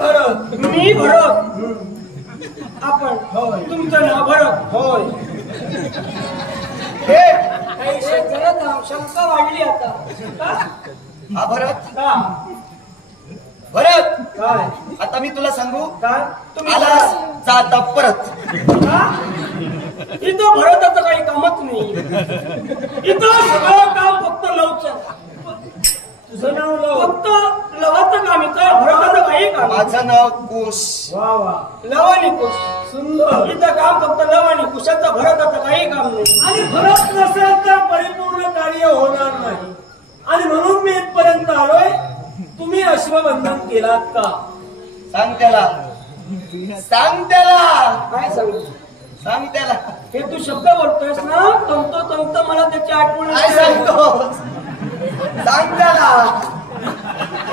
भरत. मी भरत. आपण होय. तुमचं नाव भरत. होय. हे काही शेतकऱ्यात शंका वाढली आता. हा भरत. का भरत काय आता मी तुला सांगू काय तुम्ही आलास जाता परत. का? इथं भरताचं काही कामच नाही. इथं सगळं काम फक्त लवचं. तुझं नाव लव. फक्त लवाचं काम इथं. भरताचं काही काम माझं नाव कुश. वा वा लवानी कुश. सुंदर. इथं काम फक्त लवानी कुशाचं. भरताचं काही काम नाही. आणि भरत नसेल तर परिपूर्ण कार्य होणार नाही. आणि म्हणून मी इथपर्यंत आलोय. तुम्ही अश्वबंधन केलात का? सांग त्याला. सांग त्याला. काय सांगू? सांग त्याला. हे तू शब्द बोलतोयस ना, तंत मला त्याची आठवण काय येते. सांगतो? सांग त्याला.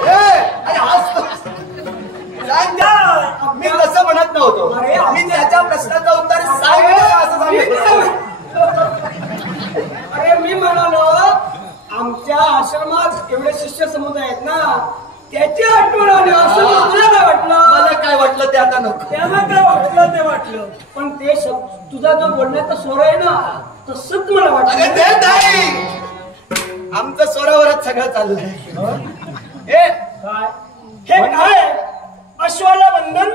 अरे हसतो. सांग त्याला. मी तसं म्हणत नव्हतो. मी त्याच्या प्रश्नाचं उत्तर सांग त्याला असं सांगितलं. अरे मी म्हणालो आमच्या आश्रमात एवढे शिष्य समुदाय आहेत ना, त्याची आठवण आली. असं तुला काय वाटलं? मला काय वाटलं ते आता नको. त्याला काय वाटलं ते वाटलं. पण ते तुझा जो बोलण्याचा स्वर आहे ना, तसंच मला अरे वाटलं. ते नाही. आमचं स्वरावरच सगळं चाललंय. हे काय हे काय? अश्वाला बंधन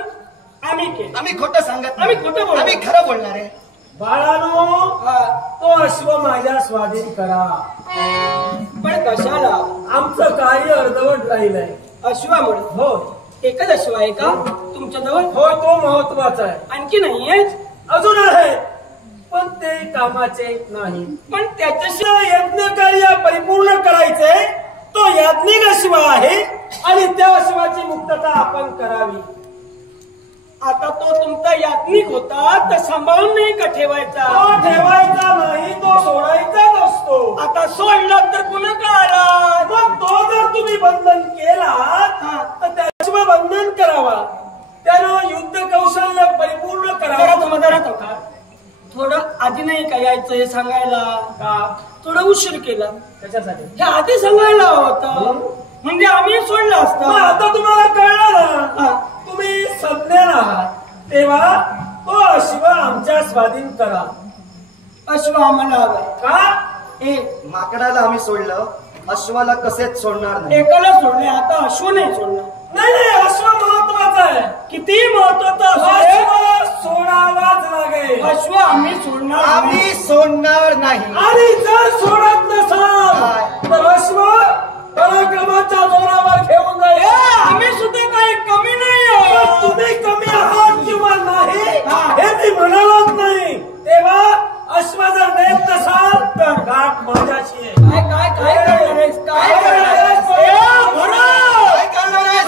आम्ही केलं. आम्ही खोटं सांगत आम्ही खोटं बोलणार. आम्ही खरं बोलणार आहे. बाळानो तो अश्व माझ्या स्वाधीन करा. पण कशाला? आमचं कार्य अर्धवट राहिलंय. अश्वामुळे. हो एकच अश्व आहे का तुमच्या जवळ? होय तो महत्वाचा आहे. आणखी नाहीये? अजून आहे पण ते कामाचे नाही. पण त्याच्याशिवाय यज्ञ कार्य परिपूर्ण करायचे. तो याज्ञिक अश्व आहे आणि त्या अश्वाची मुक्तता आपण करावी. आता तो तुमचा याज्ञिक होता तर सांभाळून नाही का ठेवायचा? तो ठेवायचा नाही, तो सोडायचाच असतो. आता सोडला तर पुन्हा का आला? मग तो जर तुम्ही बंधन केलात तर त्याशिवाय बंधन करावा. त्यानं युद्ध कौशल्य परिपूर्ण करावं. का थोडं आधी नाही का यायचं हे सांगायला? का थोडा उशीर केला. त्याच्यासाठी हे आधी सांगायला हवं होतं. म्हणजे आम्ही सोडलं मग असतं. आता तुम्हाला कळलं ना. हा. तुम्ही सज्ञान आहात तेव्हा तो अश्व आमच्या स्वाधीन करा. अश्व आम्हाला हवाय. का ए माकडाला आम्ही सोडलं, अश्वाला कसेच सोडणार नाही. एकाला सोडले, आता अश्व नाही सोडणार. नाही नाही अश्व महत्वाचा आहे. किती महत्वाचा असेल अश्व सोडावाच लागेल. अश्व आम्ही सोडणार नाही. आम्ही सोडणार नाही. आणि जर सोडत नसाल तर अश्व पराक्रमाच्या जोरावर घेऊन जाईल. आम्ही सुद्धा काही कमी नाही आहोत. तुम्ही कमी आहात किंवा नाही हे मी म्हणालच नाही. तेव्हा अश्व जर देत नसाल तर गाठ माझ्याशी आहे. काय काय काय करणार आहेस? काय करणार आहेस? काय करणार आहेस?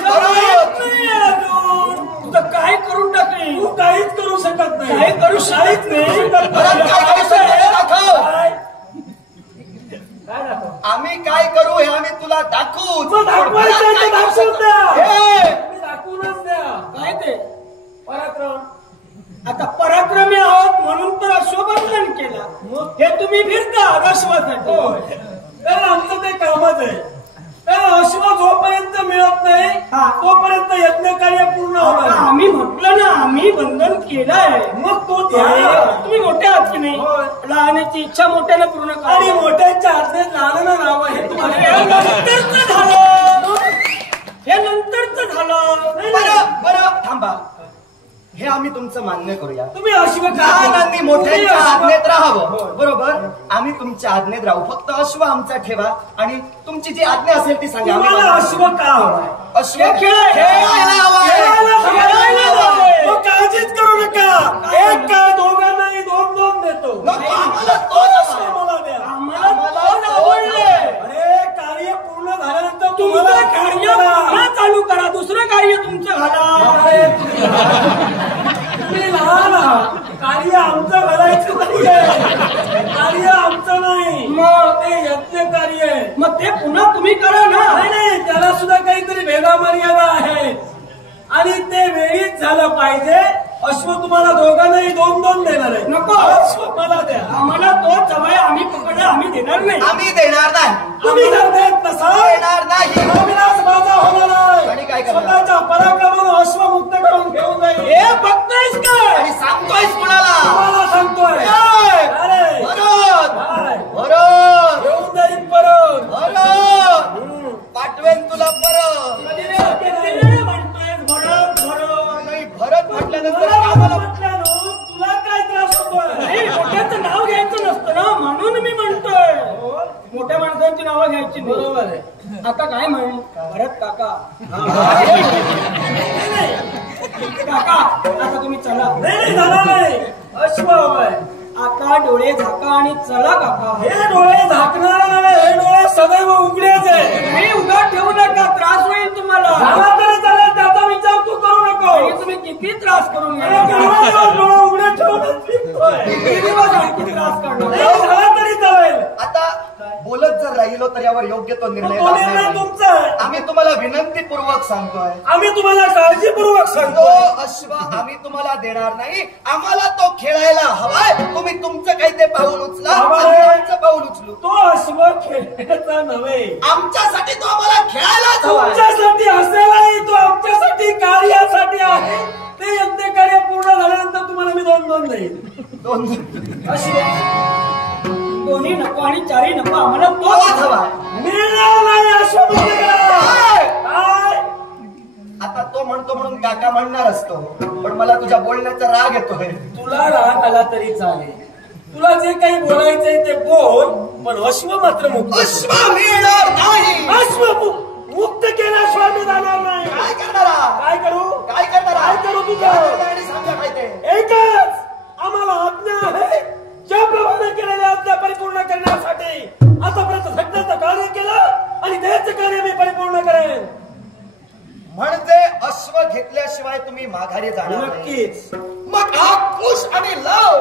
तुझं काय करून टाकली? तू काहीच करू शकत नाही. काय करू शकत नाही? परत काय करू शकतो ते दाखव. काय दाखव? आम्ही काय करू हे आम्ही तुला दाखवू. मग दाखवायचं काय तर करू दाखवून द्या. हे. तुम्ही दाखवूनच द्या. काय ते? पराक्रम. आता पराक्रमी आहोत म्हणून तर अश्वबंधन केला. हे तुम्ही फिरता अश्वासाठी. तर आमचं ते कामच आहे. तर अश्व जोपर्यंत मिळत नाही तोपर्यंत यज्ञ कार्य पूर्ण होणार. आम्ही म्हटलं ना आम्ही बंधन केलंय. मग तो द्या. तुम्ही मोठे आहात की नाही? लहानाची इच्छा मोठ्याने पूर्ण करा. आणि मोठ्यांच्या आज्ञेत लहानांना नाव आहे. तुम्हाला हे नंतरच झालं. हे नंतरच झालं. बरं बरं थांबा. हे आम्ही तुमचं मान्य करूया. तुम्ही अश्व लहानांनी मोठ्यांच्या आज्ञेत राहावं. बरोबर. आम्ही तुमच्या आज्ञेत राहू. फक्त अश्व आमचा ठेवा आणि तुमची जी आज्ञा असेल ती सांगा. तुम्हाला अश्व का हवाय? अश्व खेळायला मग काळजीच करू नका. एक काय दोघांनाही दोन दोन देतो. आम्हाला तोच अश्व. मला द्या. आम्हाला कोण आवडले? अरे कार्य पूर्ण झाल्यानंतर तुमचं कार्य पुन्हा चालू करा. दुसरं कार्य तुमचं घाला. तुम्ही लहान आहात. कार्य आमचं घालायचं नाहीये. कार्य आमचं नाही. मग ते यज्ञ कार्य आहे. मग ते पुन्हा तुम्ही करा ना. नाही त्याला सुद्धा काहीतरी वेगळा मर्यादा आहे. आणि ते वेळीच झालं पाहिजे. अश्व तुम्हाला दोघांनाही दोन दोन देणार आहे. नको. अश्व मला द्या. आम्हाला तो जवळ आम्ही पकडला आम्ही देणार नाही. आम्ही देणार नाही. तुम्ही जर देत नसाल देणार नाही. विनाश माझा होणार आणि आहे. काय करणार? स्वतःच्या पराक्रमानं अश्व आता काय म्हण भरत काका काका आता तुम्ही चला. नाही जाणार नाही. अश्व हवाय. आता डोळे झाका आणि चला काका. हे डोळे झाकणार नाही. हे डोळे सदैव उघडेच आहे. नाही उघडा ठेवू नका, त्रास होईल तुम्हाला. झाला तरी चालेल, त्याचा विचार तू करू नको. तुम्ही किती त्रास करून डोळे उघडे ठेवूनच फिरतोय. किती दिवस आणखी त्रास करणार. झाला तरी चालेल. आता बोलत जर राहिलो तर यावर योग्य तो निर्णय तो निर्णय लागणार. तुमचा आहे. आम्ही तुम्हाला विनंतीपूर्वक सांगतोय, आम्ही तुम्हाला काळजीपूर्वक तो सांगतो. अश्व आम्ही तुम्हाला देणार नाही. आम्हाला तो खेळायला हवाय. तुम्ही तुमचं काही ते पाऊल उचला, आम्ही आमचं पाऊल उचलू. तो अश्व खेळायचा नव्हे, आमच्यासाठी तो आम्हाला खेळायलाच हवाय. तुमच्यासाठी असेलही, तो आमच्यासाठी कार्यासाठी आहे. ते यज्ञ कार्य पूर्ण झाल्यानंतर तुम्हाला मी 2-2 देईन. अश्व दोन्ही नको आणि चारी नको, आम्हाला तोच हवाय. मिळणार नाही अश्व काय. आता तो म्हणतो म्हणून काका म्हणणार असतो, पण मला तुझ्या बोलण्याचा राग येतोय. तुला राग आला तरी चालेल. तुला जे काही बोलायचंय ते बोल, पण अश्व मात्र मुक्त. अश्व मिळणार नाही. अश्व मुक्त केल्याशिवाय मी जाणार नाही. काय करणारा? काय करू? काय करणारा? काय करू तुझं? आणि सांगा काय ते. एकच आम्हाला आज्ञा आहे. ज्याप्रमाणे केलेल्या आज्ञा परिपूर्ण करण्यासाठी आतापर्यंत सगळ्याचं कार्य केलं आणि त्याचं कार्य मी परिपूर्ण करेन. म्हणजे अश्व घेतल्याशिवाय तुम्ही माघारी जाणार नाही. नक्कीच. मग हा खुश आणि लव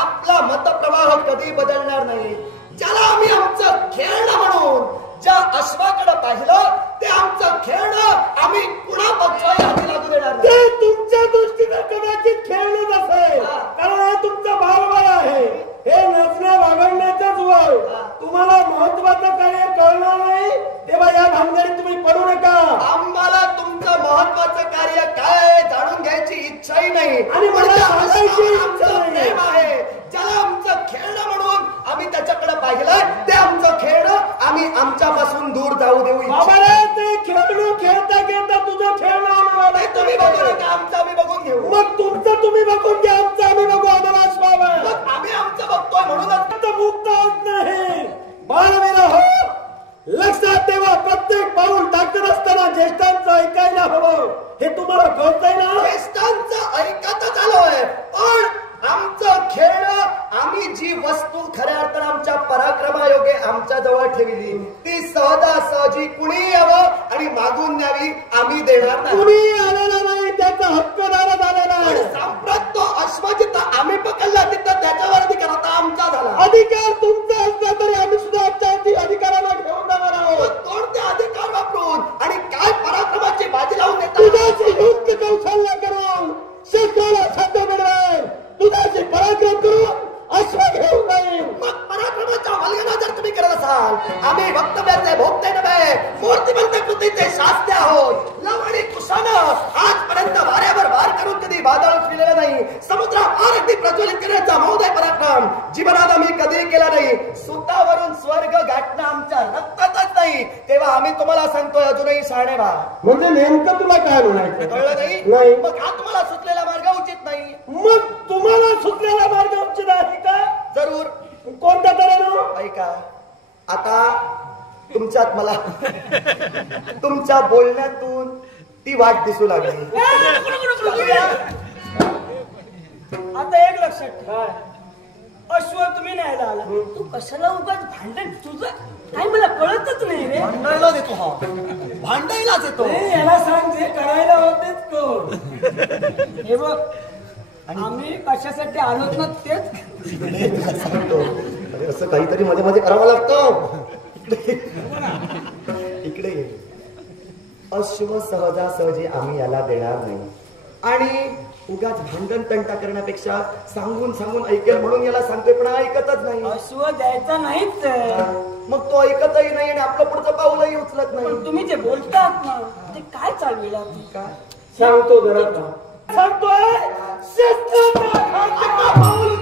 आपला मतप्रवाह कधी बदलणार नाही. ज्याला आम्ही आमचं खेळणं म्हणून ज्या अश्वाकडे पाहिलं ते आमचं खेळणं आम्ही पुन्हा पक्षाला हाती लागू देणार नाही. ते तुमच्या दृष्टीने कदाचित खेळणंच असेल, कारण हे तुमचं बालवय आहे. हे नसण्या वागण्याचाच वय. तुम्हाला महत्वाचं कार्य कळणार नाही, तेव्हा या भानगडीत तुम्ही पडू नका. आम्हाला तुमचं महत्वाचं कार्य काय जाणून घ्यायची इच्छाही नाही आणि मला सांगायची इच्छा आमचं नाही. प्रेम आहे. ज्याला आमचं खेळणं म्हणून आम्ही त्याच्याकडे पाहिलं ते आमचं खेळणं आम्ही आमच्यापासून दूर जाऊ देऊ इच्छित बाबा नाही. ते खेळणं खेळता खेळता तुझं खेळणं आम्हाला नाही, तुम्ही बघू नका, आमचं आम्ही बघून घेऊ. मग तुमचं तुम्ही बघून घ्या, आमचं आम्ही बघू. आम्हाला स्वाभ आहे. मग आम्ही आमचं बघतोय म्हणूनच आता मुक्त होत नाही. बाळवेला हो, लक्षात ठेवा. प्रत्येक पाऊल टाकत असताना ज्येष्ठांचं ऐकायला हवं. हे तुम्हाला कळतंय ना? ज्येष्ठांचं ऐकतच आलोय, पण आमचं खेळणं आम्ही जी वस्तू खऱ्या अर्थानं आमच्या पराक्रमायोगे आमच्या जवळ ठेवली ती सहजासहजी कुणी यावं आणि मागून न्यावी आम्ही देणार नाही. कुणी आलेला नाही, त्याचा हक्कदार झालेला आहे. सांप्रत तो अश्व जिथं आम्ही पकडला तिथं त्याच्यावर अधिकार आता आमचा झाला. अधिकार तुमचा असला तरी आम्ही सुद्धा आमच्या अधिकाराला घेऊन जाणार आहोत. कोणते अधिकार वापरून आणि काय पराक्रमाची बाजी लावून तुझ्याची देतात. युद्ध कौशल्य करून शस्त्राला छंद मिळवेल. तुझ्याशी पराक्रम करून अश्व घेऊन जाईल. मग पराक्रमाच्या वल्गना जर तुम्ही करत असाल, आम्ही वक्तव्याचे भोगते नव्हे मूर्तिमंत कृतीचे शास्ते आहोत. लव आणि कुशानं आजपर्यंत वाऱ्यावर वार करून कधी वादळ उठलेलं नाही. समुद्रावर अगदी प्रज्वलित करण्याचा महोदय पराक्रम जीवनात आम्ही कधी केला नाही. सुतावरून स्वर्ग गाठणं आमच्या रक्तातच नाही. तेव्हा आम्ही तुम्हाला सांगतोय अजूनही शहाणे व्हा. म्हणजे नेमकं तुला काय म्हणायचं? कळलं नाही? नाही. मग हा तुम्हाला सुचलेला मार्ग उचित नाही. मग तुम्हाला सुचलेला मार्ग उचित आहे का? जरूर. कोणत्या तऱ्हेनं? ऐका, आता तुमच्यात मला तुमच्या बोलण्यातून ती वाट दिसू लागली. आता एक लक्षात ठेव, अश्व तुम्ही न्यायला आला, तू कशाला उगाच भांडण? तुझं काय मला कळतच नाही रे. भांडायला देतो हा, भांडायलाच येतो. याला सांग जे करायला होतेच कोण. हे बघ, आम्ही कशासाठी आलोत ना तेच सांगतो. अरे असं काहीतरी मध्ये मध्ये करावं लागतं. इकडे ये. अश्व सहजासहजी आम्ही याला देणार नाही आणि उगाच भांडण तंटा करण्यापेक्षा सांगून सांगून ऐकेल म्हणून याला सांगतोय, पण ऐकतच नाही. अश्व द्यायचा नाहीच. मग तो ऐकतही नाही आणि आपलं पुढचं पाऊलही उचलत नाही. पण तुम्ही जे बोलतात ना ते काय चालवेल? काय सांगतो जरा सांगतोय. पाऊल